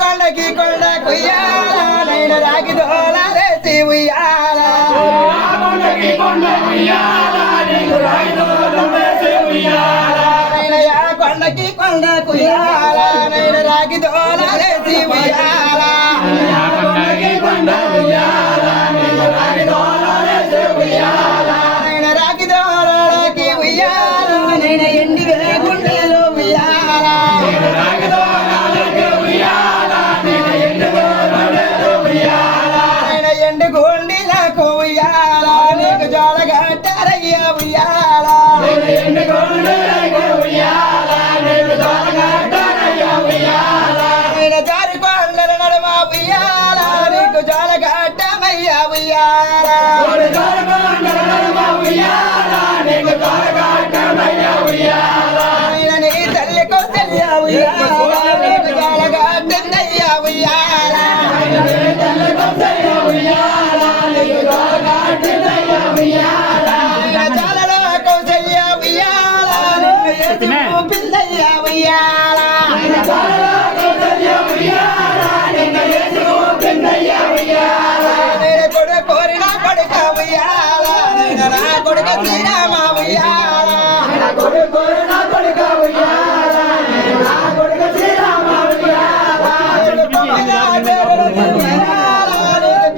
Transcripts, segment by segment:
కొండకి కొండ కుయ్యాల నేను రాగి దోలేసి ఉయ్యాల కొండకి కొండ కుయ్యాల నేను రాగి దోలేసి ఉయ్యాల నేను రాగి దోలకి ఉయ్యాల నేను ఎండి గుండెలో ఉయ్యాల ఎండు గుండెలకు ఉయ్యాల నీకు జోలగట్టారయ్యా ఉయ్యాల నేను జారి కొండల నడుమ ఉయ్యాల నీకు జోలగట్టమయ్యా ఉయ్యాల నేను నీ తల్లి కౌసల్యా ఉయ్యాల నీకు జోలగట్టయ్యా ఉయ్యాల జాలలో కౌసల్యా ఉయ్యాల నీకు పిల్లయ్యా ఉయ్యాల నేను కొడుకు కోరిన కొడుక ఉయ్యాల నా కొడుకు శ్రీరామ ఉయ్యాల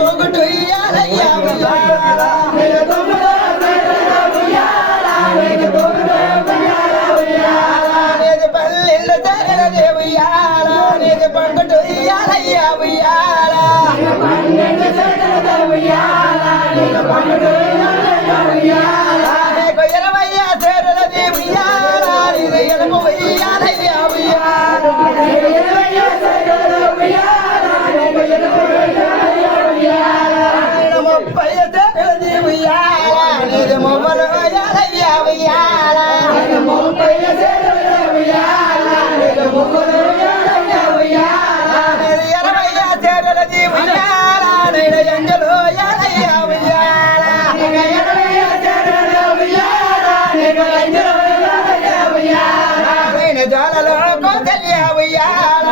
తొగుటు ఇయ్యాలయ్యా ఉయ్యాల నీది పల్లెళ్ళు తరగదే ఉయ్యాల నీది పండుటు ఇయ్యాలయ్యా ఉయ్యాల నీకు 20 చేరులది ఉయ్యాల నీది ఎలుపు ఉయ్యాలయ్యా ఉయ్యాల 30 చేరులది ఉయ్యాల నీది మొమ్మలు ఉయ్యాలయ్యా ఉయ్యాల నీది 20 చేరులది ఉయ్యాల నీది ఎంజలు ఉయ్యాలయ్యా ఉయ్యాల నేను జ్వాలలో కౌసల్యా ఉయ్యాల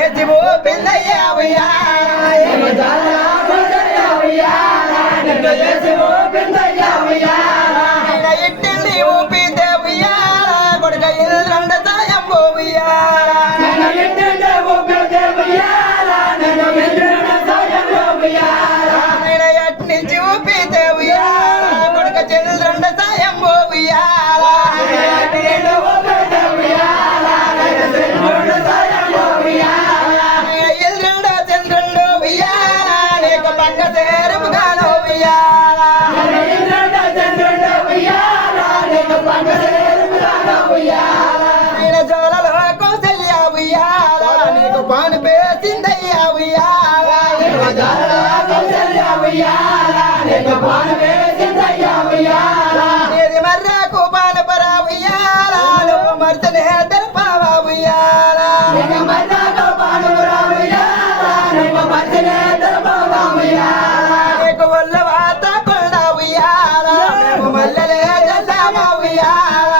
ఏసి పిల్లయ్యా ఉయ్యాల ఇట్టిల్లి ఊపితే ఉయ్యాల కొడుక ఇల్లండ సాయంబు ఉయ్యాల నేను ఎట్నుంచి ఊపితే ఉయ్యాల కొడుక చంద్రండ సాయంబు ఉయ్యాల ఇల్లుండో చంద్రుండో ఉయ్యాల నీకు పక్క చేరుగాను ఉయ్యాల నేను జోలలో కౌసల్యా ఉయ్యాల నీకు పాను పేసిందయ్యా ఉయ్యాల నీది మర్రకు పాను పరా ఉయ్యాల నువ్వు మర్తనే తెరపావా ఉయ్యాల నీకు ఒళ్ళ వాత కొండ ఉయ్యాల నువ్వు మల్లెలే జల్లమా ఉయ్యాల